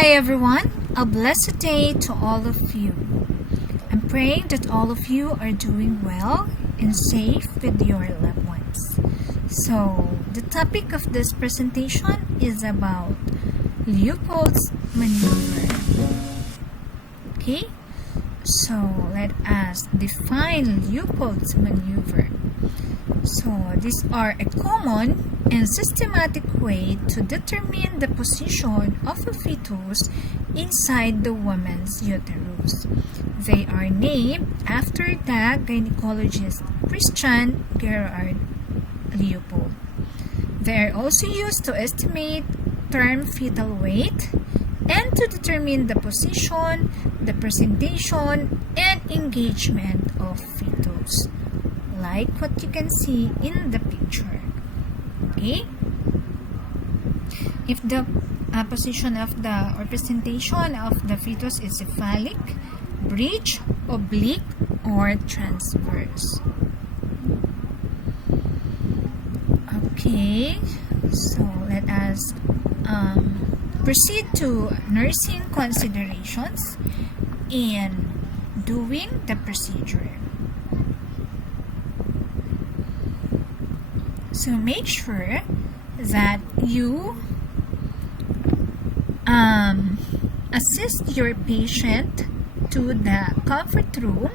Hi everyone, a blessed day to all of you. I'm praying that all of you are doing well and safe with your loved ones. So, the topic of this presentation is about Leopold's maneuver. Okay, so let us define Leopold's maneuver. So, these are a common and systematic way to determine the position of a fetus inside the woman's uterus. They are named after the gynecologist Christian Gerard Leopold. They are also used to estimate term fetal weight and to determine the position, the presentation, and engagement of fetus, like what you can see in the picture. Okay? If the position of the or presentation of the fetus is cephalic, bridge, oblique, or transverse. Okay, so let us proceed to nursing considerations in doing the procedure. So make sure that you assist your patient to the comfort room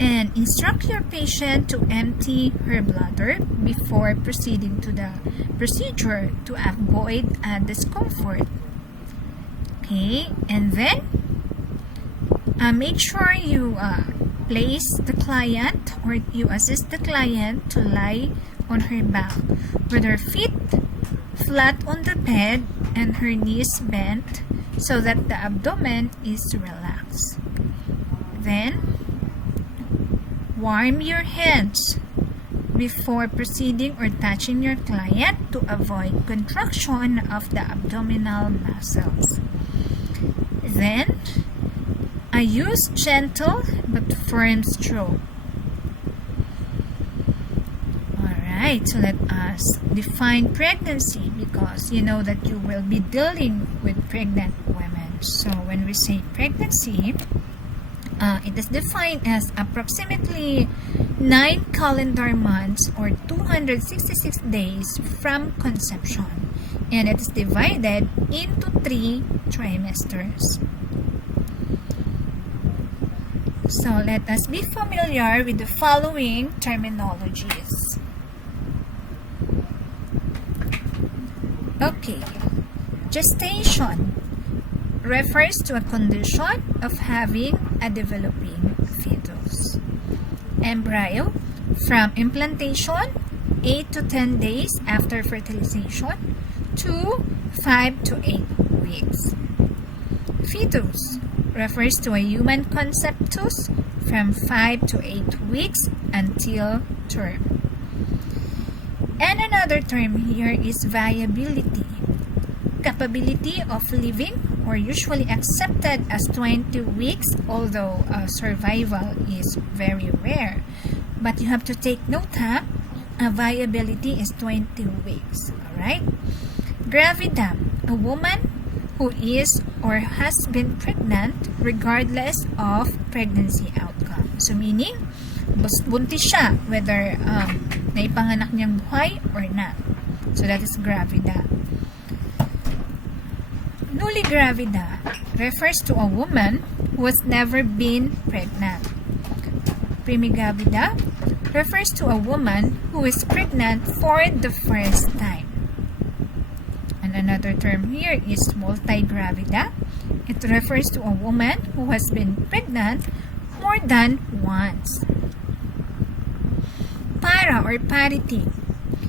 and instruct your patient to empty her bladder before proceeding to the procedure to avoid discomfort. Okay, and then make sure you place the client or you assist the client to lie on her back with her feet flat on the bed and her knees bent so that the abdomen is relaxed. Then, warm your hands before proceeding or touching your client to avoid contraction of the abdominal muscles. Then, use gentle but firm stroke. Alright, so let us define pregnancy because you know that you will be dealing with pregnant women. So when we say pregnancy, it is defined as approximately 9 calendar months or 266 days from conception, and it is divided into 3 trimesters. So let us be familiar with the following terminologies. Okay, gestation refers to a condition of having a developing fetus. Embryo, from implantation 8 to 10 days after fertilization to 5 to 8 weeks. Fetus refers to a human conceptus from 5 to 8 weeks until term. And another term here is viability, capability of living, or usually accepted as 20 weeks, although survival is very rare. But you have to take note, viability is 20 weeks, alright? Gravida, a woman who is or has been pregnant regardless of pregnancy outcome. So meaning, buntis siya whether naipanganak niyang buhay or not. So that is gravida. Newly gravida refers to a woman who has never been pregnant. Primigravida refers to a woman who is pregnant for the first time. And another term here is multigravida. It refers to a woman who has been pregnant more than once. Para or parity.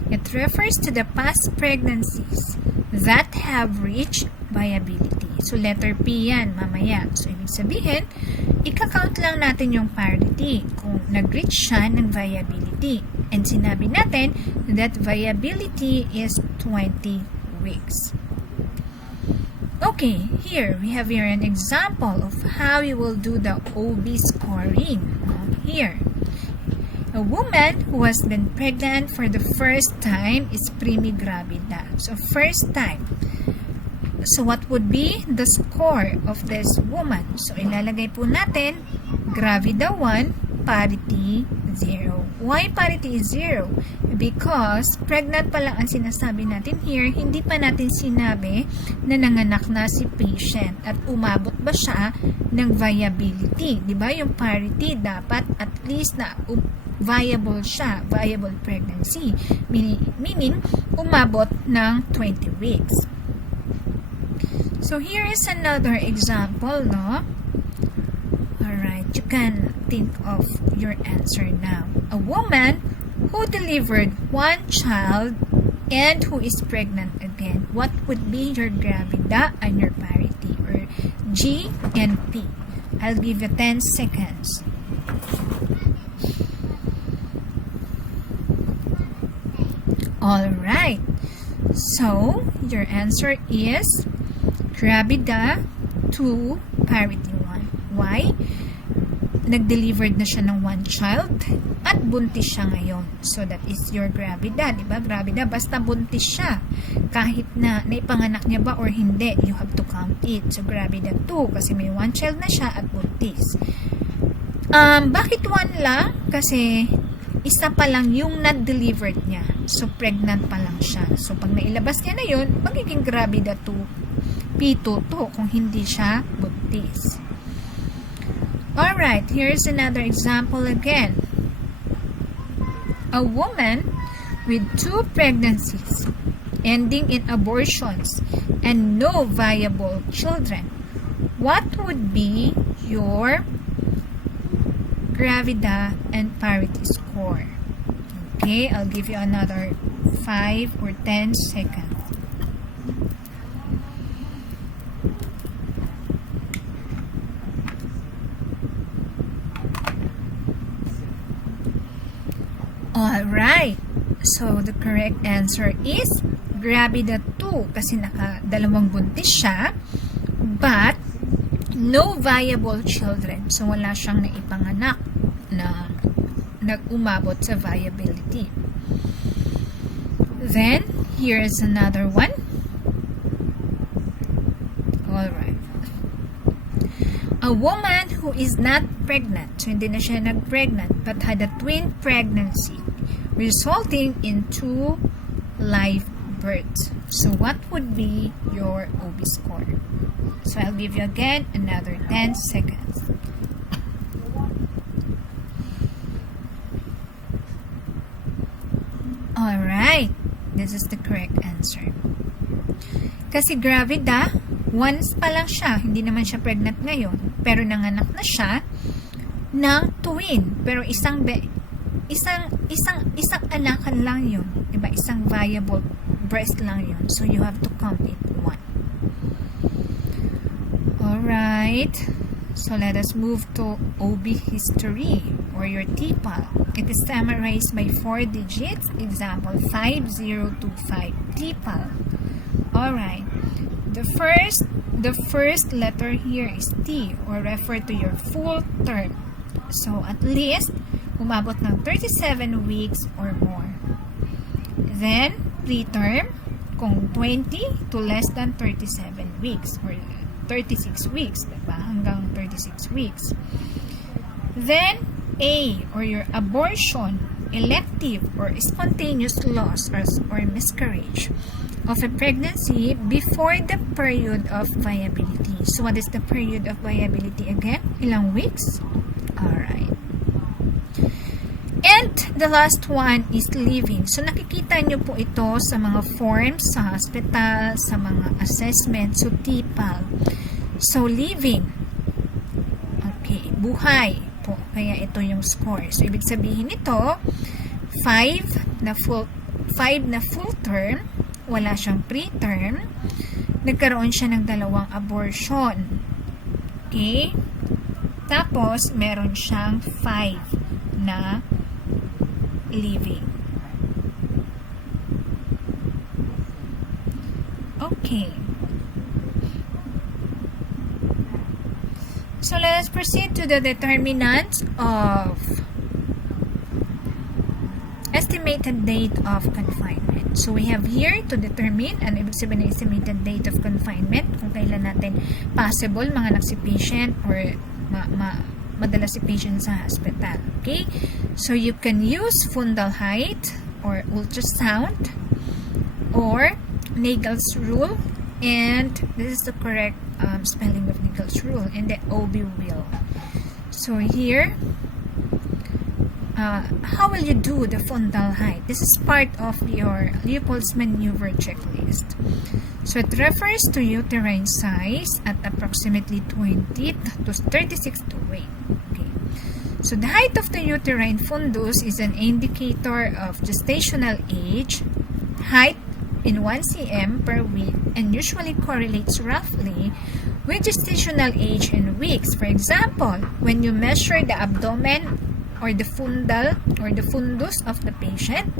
It refers to the past pregnancies that have reached viability. So, letter P yan, mamaya. So, ibig sabihin, ika-count lang natin yung parity kung nag-reach siya ng viability. And sinabi natin that viability is 20 weeks. Okay, here, we have here an example of how you will do the OB scoring. Here, a woman who has been pregnant for the first time is primigravida. So, first time. So, what would be the score of this woman? So, ilalagay po natin, gravida 1, parity 0. Why parity is 0? Because pregnant pa lang ang sinasabi natin here, hindi pa natin sinabi na nanganak na si patient at umabot ba siya ng viability. Diba? Yung parity dapat at least na viable siya, viable pregnancy. Meaning, umabot ng 20 weeks. So, here is another example, no? Alright, you can think of your answer now. A woman who delivered one child and who is pregnant again. What would be your gravida and your parity, or G and P? I'll give you 10 seconds. Alright, so your answer is gravida 2, parity 1. Why? Nag-delivered na siya ng one child at buntis siya ngayon. So that is your gravida, di ba? Gravida, basta buntis siya. Kahit na naipanganak niya ba or hindi, you have to count it. So gravida 2, kasi may one child na siya at buntis. Bakit 1 lang? Kasi isa pa lang yung not-delivered niya. So pregnant pa lang siya. So pag nailabas niya na yun, magiging gravida 2. P2 to kung hindi siya buntis. Alright, here's another example again. A woman with 2 pregnancies ending in abortions and no viable children. What would be your gravida and parity score? Okay, I'll give you another 5 or 10 seconds. Alright, so the correct answer is gravida 2 kasi nakadalawang buntis siya, but no viable children. So wala siyang naipanganak na nag-umabot sa viability. Then, here is another one. Alright. A woman who is not pregnant, so hindi na siya nag-pregnant, but had a twin pregnancy, resulting in 2 live births. So, what would be your OB score? So, I'll give you again another 10 seconds. Alright, this is the correct answer. Kasi gravida, once pa lang siya, hindi naman siya pregnant ngayon, pero nanganak na siya ng twin, pero isang anakan lang yun, diba? Isang viable breast lang yun, so you have to count it 1. Alright, so let us move to OB history, or your TPAL. It is summarized by 4 digits. Example 5025 TPAL. Alright, the first letter here is T, or refer to your full term. So at least umabot ng 37 weeks or more. Then preterm, kung 20 to less than 37 weeks or 36 weeks, diba? Hanggang 36 weeks. Then A, or your abortion, elective or spontaneous loss or miscarriage of a pregnancy before the period of viability. So what is the period of viability again? Ilang weeks? Alright. And the last one is leaving. So nakikita nyo po ito sa mga forms sa hospital, sa mga assessment, so TPAL. So leaving. Okay, buhay po. Kaya ito yung score. So ibig sabihin nito, 5 na full term, wala siyang preterm, nagkaroon siya ng 2 abortion. Okay? Tapos, meron siyang 5 na leaving. Okay. So, let us proceed to the determinants of estimated date of confinement. So we have here to determine an ibig sabihin na estimated date of confinement, kung kailan natin possible mga si patient or madala si patient sa hospital. Okay? So you can use fundal height or ultrasound or Nagel's rule, and this is the correct spelling of Nagel's rule, and the OB will. So here, how will you do the fundal height? This is part of your Leopold's maneuver checklist. So it refers to uterine size at approximately 20 to 36 to weight. Okay. So the height of the uterine fundus is an indicator of gestational age, height in 1 cm per week, and usually correlates roughly with gestational age in weeks. For example, when you measure the abdomen or the fundal or the fundus of the patient,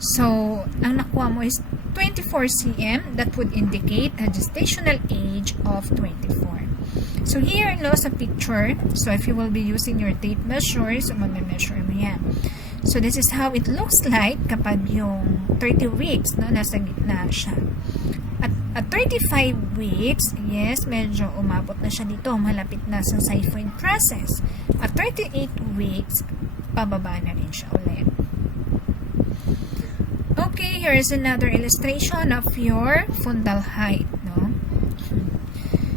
so ang nakuha mo is 24 cm, that would indicate a gestational age of 24. So here sa picture, so if you will be using your tape measure, so mag-measure mo yan. So this is how it looks like kapag yung 30 weeks, no, nasa gitna siya. At 35 weeks, yes, medyo umabot na siya dito, malapit na sa xiphoid process. At 38 weeks, pababa na rin siya ulit. Okay, here is another illustration of your fundal height, no?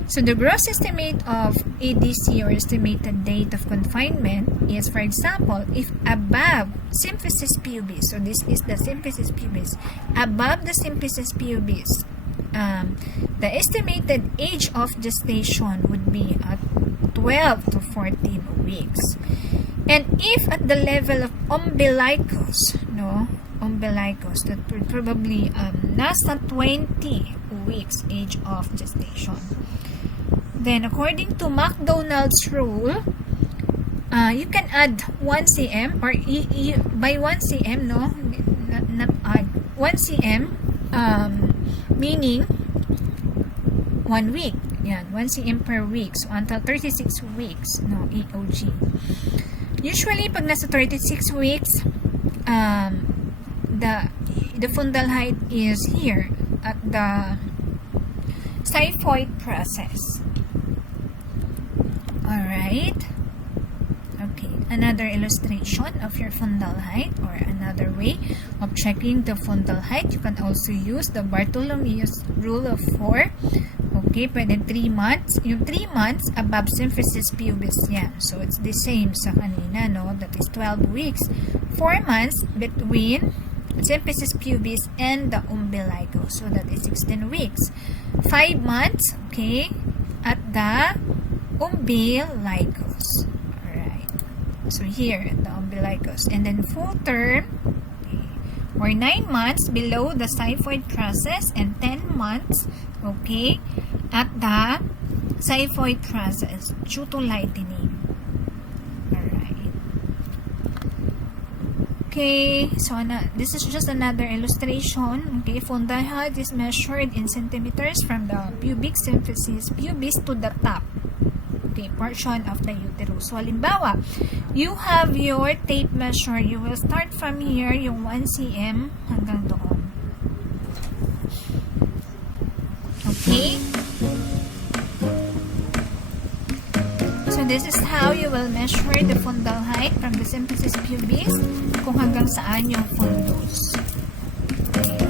So the gross estimate of ADC, or estimated date of confinement, is, for example, if above symphysis pubis, so this is the symphysis pubis, above the symphysis pubis, the estimated age of gestation would be at 12 to 14 weeks. And if at the level of umbilicus, umbilicus, that would probably nasa 20 weeks age of gestation. Then according to McDonald's rule, you can add 1 cm, or by 1 cm, no, not add 1 cm, meaning 1 week. Yan, 1 cm per week. So until 36 weeks, no, EOG. Usually, pag nasa 36 weeks, the fundal height is here at the xiphoid process. Alright. Okay, another illustration of your fundal height, or another way of checking the fundal height. You can also use the Bartholomew's rule of 4. Okay, pwede 3 months. Yung 3 months above symphysis pubis yan. So it's the same sa kanina, no? That is 12 weeks. 4 months between symphysis pubis and the umbilicus. So that is 16 weeks. 5 months, okay, at the umbilicus. Alright. So here, the umbilicus. And then full term, okay, or 9 months below the xiphoid process, and 10 months, okay, at the xiphoid process due to lightening. Alright. Okay, so this is just another illustration. Okay, fundal height is measured in centimeters from the pubic symphysis pubis to the top, okay, portion of the uterus. So, halimbawa, you have your tape measure. You will start from here, yung 1 cm hanggang doon. Okay? So, this is how you will measure the fundal height from the symphysis pubis kung hanggang saan yung fundus. Okay.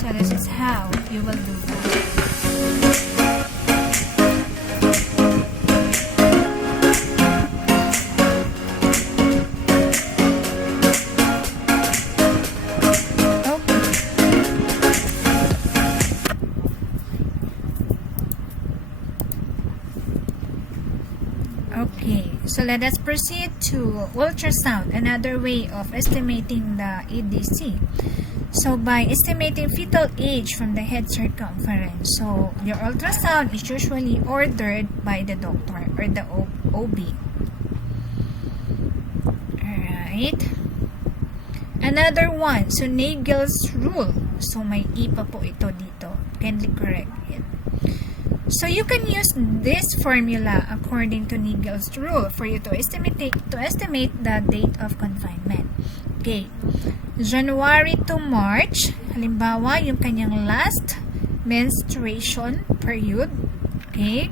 So, this is how you will do that. Okay, so let us proceed to ultrasound, another way of estimating the EDC. So by estimating fetal age from the head circumference, so your ultrasound is usually ordered by the doctor or the OB. Alright. Another one, so Nagel's rule. So may E pa po ito dito. Kindly correct it. So you can use this formula according to Nagel's rule for you to estimate the date of confinement. Okay. January to March, halimbawa, yung kanyang last menstruation period. Okay.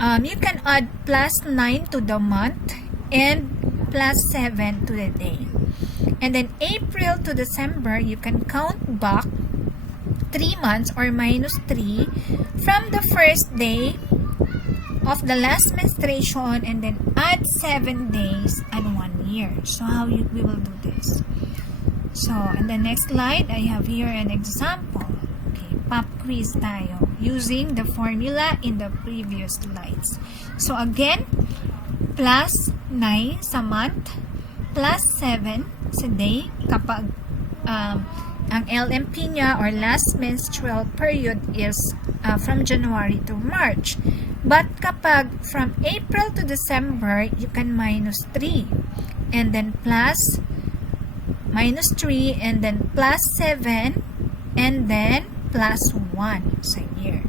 You can add +9 to the month and +7 to the day. And then April to December, you can count back 3 months or -3 from the first day of the last menstruation, and then add 7 days and 1 year. So how we will do this? So in the next slide, I have here an example. Okay, pop quiz tayo using the formula in the previous slides. So again, +9 sa month, +7 sa day kapag ang LMP niya or last menstrual period is from January to March. But kapag from April to December, you can -3 and then -3 and then +7 and then +1 sa year.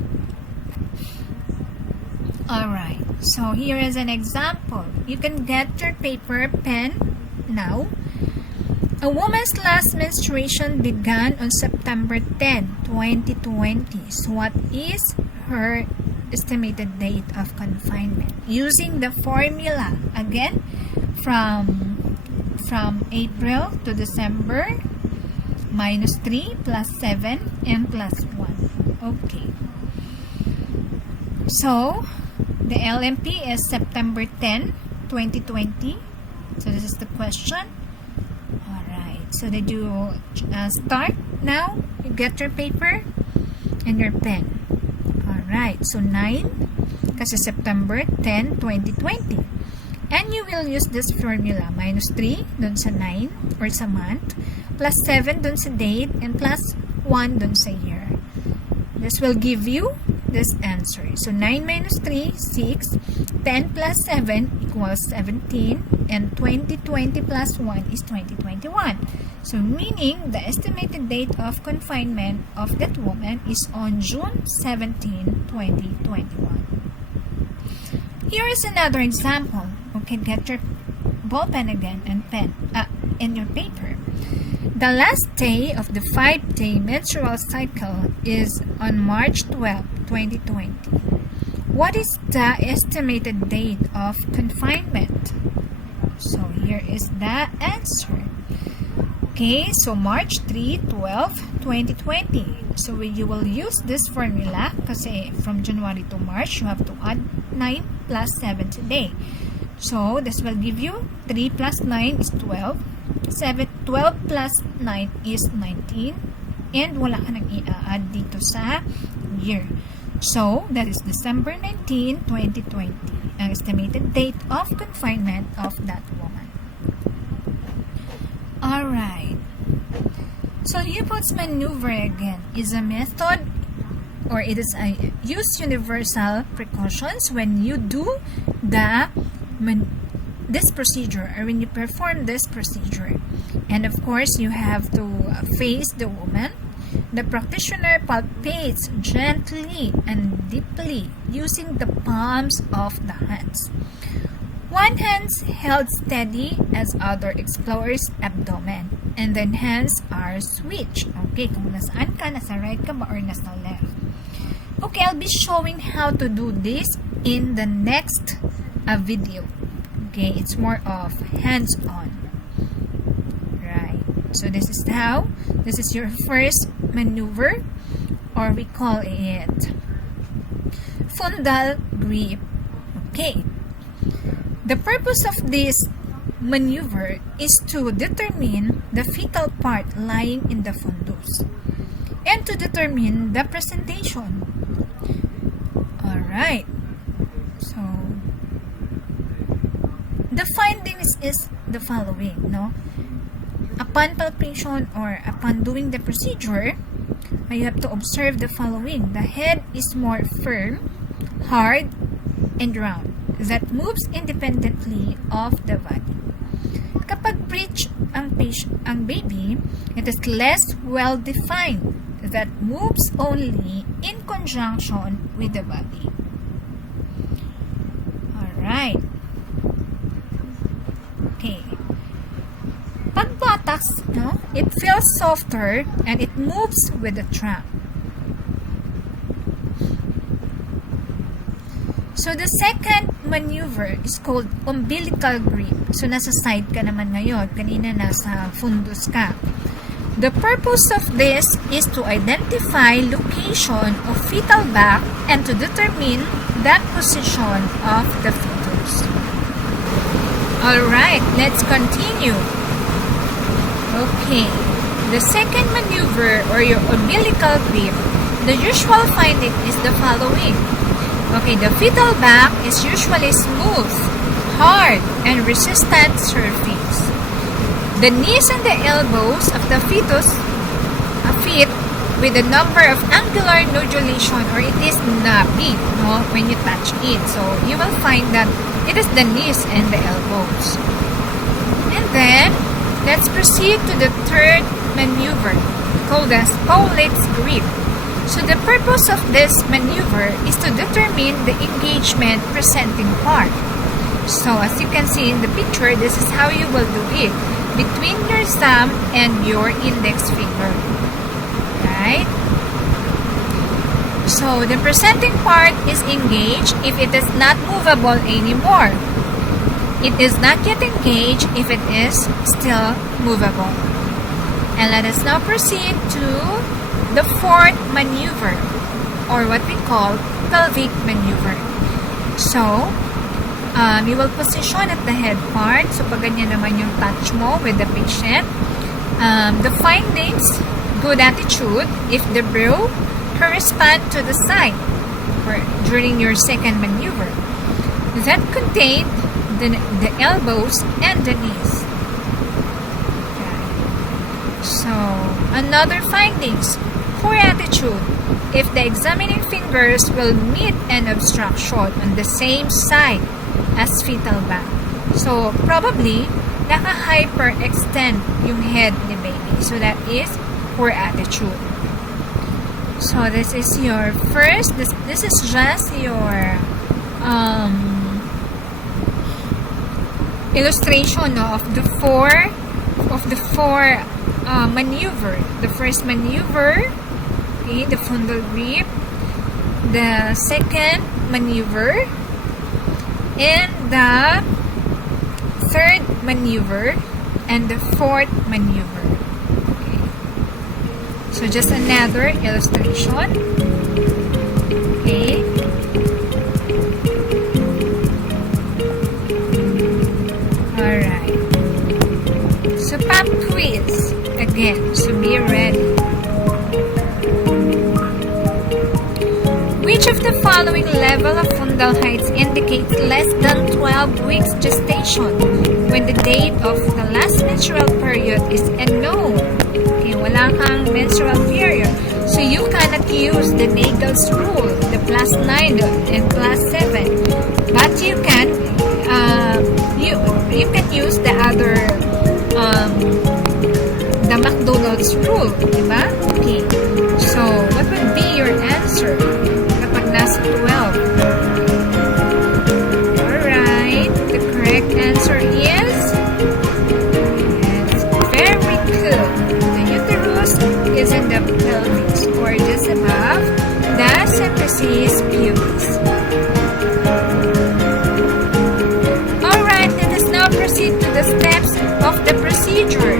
Alright, so here is an example. You can get your paper, pen now. A woman's last menstruation began on September 10, 2020. So what is her estimated date of confinement? Using the formula, again, from April to December, -3 +7 and +1. Okay. So, the LMP is September 10, 2020. So this is the question. Alright. So did you start now? You get your paper and your pen. Alright. So 9 kasi September 10, 2020. And you will use this formula. -3 dun sa 9 or sa month, +7 dun sa date, and +1 dun sa year. This will give you this answer. So 9 - 3, 6. 10 + 7 = 17. And 2020 + 1 is 2021. So meaning the estimated date of confinement of that woman is on June 17, 2021. Here is another example. Okay, get your ball pen again and pen in your paper. The last day of the 5-day menstrual cycle is on March 12, 2020. What is the estimated date of confinement? So here is the answer. Okay, so March 3, 12, 2020. So you will use this formula kasi from January to March, you have to add 9 + 7 today. So this will give you 3 + 9 is 12. 12 + 9 is 19. And wala ka nang i-add dito sa year. So that is December 19, 2020. Ang estimated date of confinement of that woman. Alright. So Leopold's maneuver again is a method, or it is a use universal precautions when you do this procedure, or when you perform this procedure. And of course, you have to face the woman. The practitioner palpates gently and deeply using the palms of the hands. One hand held steady as other explores abdomen. And then hands are switched. Okay, kung nasaan ka, nasa right ka ba or nasa left. Okay, I'll be showing how to do this in the next video. Okay, it's more of hands-on. Right. So this is your first maneuver, or we call it fundal grip. Okay. The purpose of this maneuver is to determine the fetal part lying in the fundus and to determine the presentation. Alright. So, the findings is the following, no? Upon palpation or upon doing the procedure, you have to observe the following. The head is more firm, hard, and round that moves independently of the body. Kapag breech ang baby, it is less well-defined that moves only in conjunction with the body. Alright. Okay. Pag buttocks, no? It feels softer and it moves with the trunk. So the second maneuver is called umbilical grip. So nasa side ka naman ngayon. Kanina nasa fundus ka. The purpose of this is to identify location of fetal back and to determine that position of the fetus. Alright, let's continue. Okay, the second maneuver or your umbilical grip, the usual finding is the following. Okay, the fetal back is usually smooth, hard, and resistant surface. The knees and the elbows of the fetus fit with a number of angular nodulation, or it is knobby, no, when you touch it. So you will find that it is the knees and the elbows. And then let's proceed to the third maneuver called as Paulet's grip. So the purpose of this maneuver is to determine the engagement presenting part. So as you can see in the picture, this is how you will do it. Between your thumb and your index finger. Right? So the presenting part is engaged if it is not movable anymore. It is not yet engaged if it is still movable. And let us now proceed to the fourth maneuver, or what we call pelvic maneuver. So, you will position at the head part. So, pag ganyan naman yung touch mo with the patient. The findings, good attitude if the brow correspond to the side or during your second maneuver. That contain the elbows and the knees. Okay. So, another findings, poor attitude if the examining fingers will meet an obstruction on the same side as fetal back. So, probably, naka-hyperextend yung head ni baby. So, that is poor attitude. So, this is your first, this is just your illustration of the four maneuver. The first maneuver, okay, the fundal grip, the second maneuver, and the third maneuver, and the fourth maneuver. Okay. So just another illustration. Okay. Alright. So pop quiz again. So be ready. Which of the following level of fundal heights indicates less than 12 weeks gestation when the date of the last menstrual period is unknown? Okay, wala kang menstrual period. So you cannot use the Nagel's rule, the +9 and +7. But you can use the other the McDonald's rule, diba? Okay. So what would be your answer? Nasa 12. Alright, the correct answer is, yes, very good. The uterus is in the pelvis, or just above the symphysis pubis. Alright, let us now proceed to the steps of the procedure.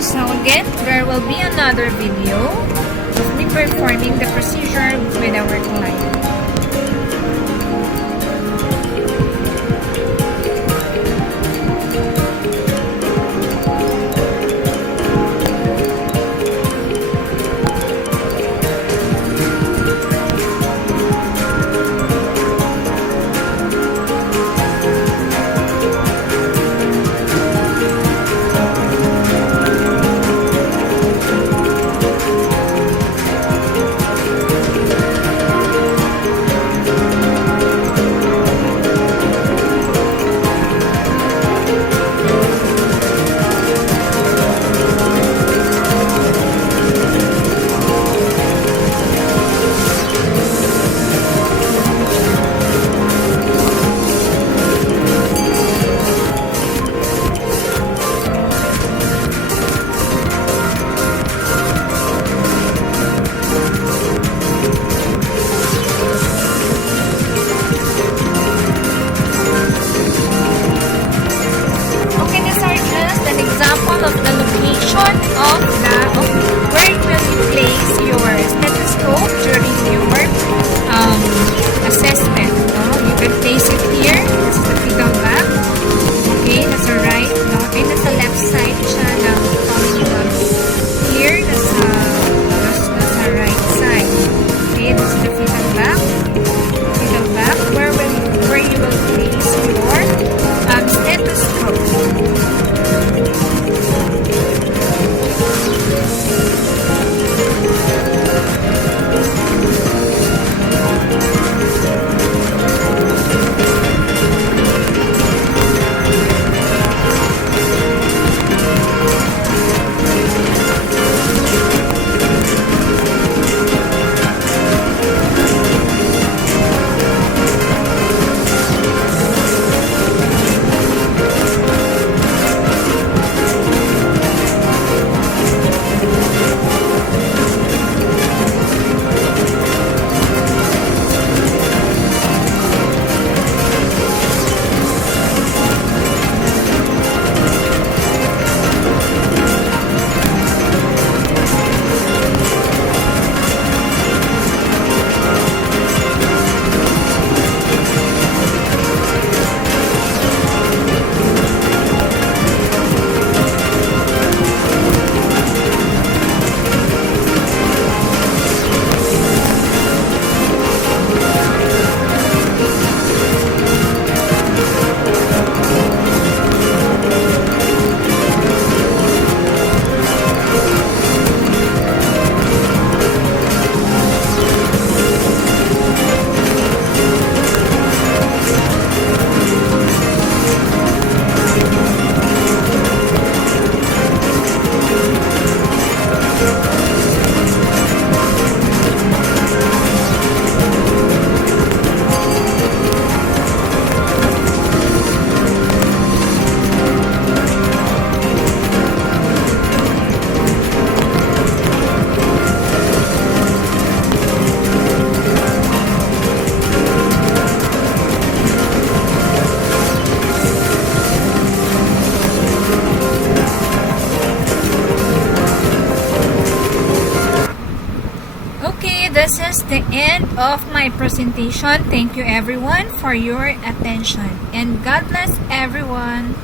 So again, there will be another video of me performing the procedure with our client. this is the end of my presentation. Thank you everyone for your attention, and God bless everyone.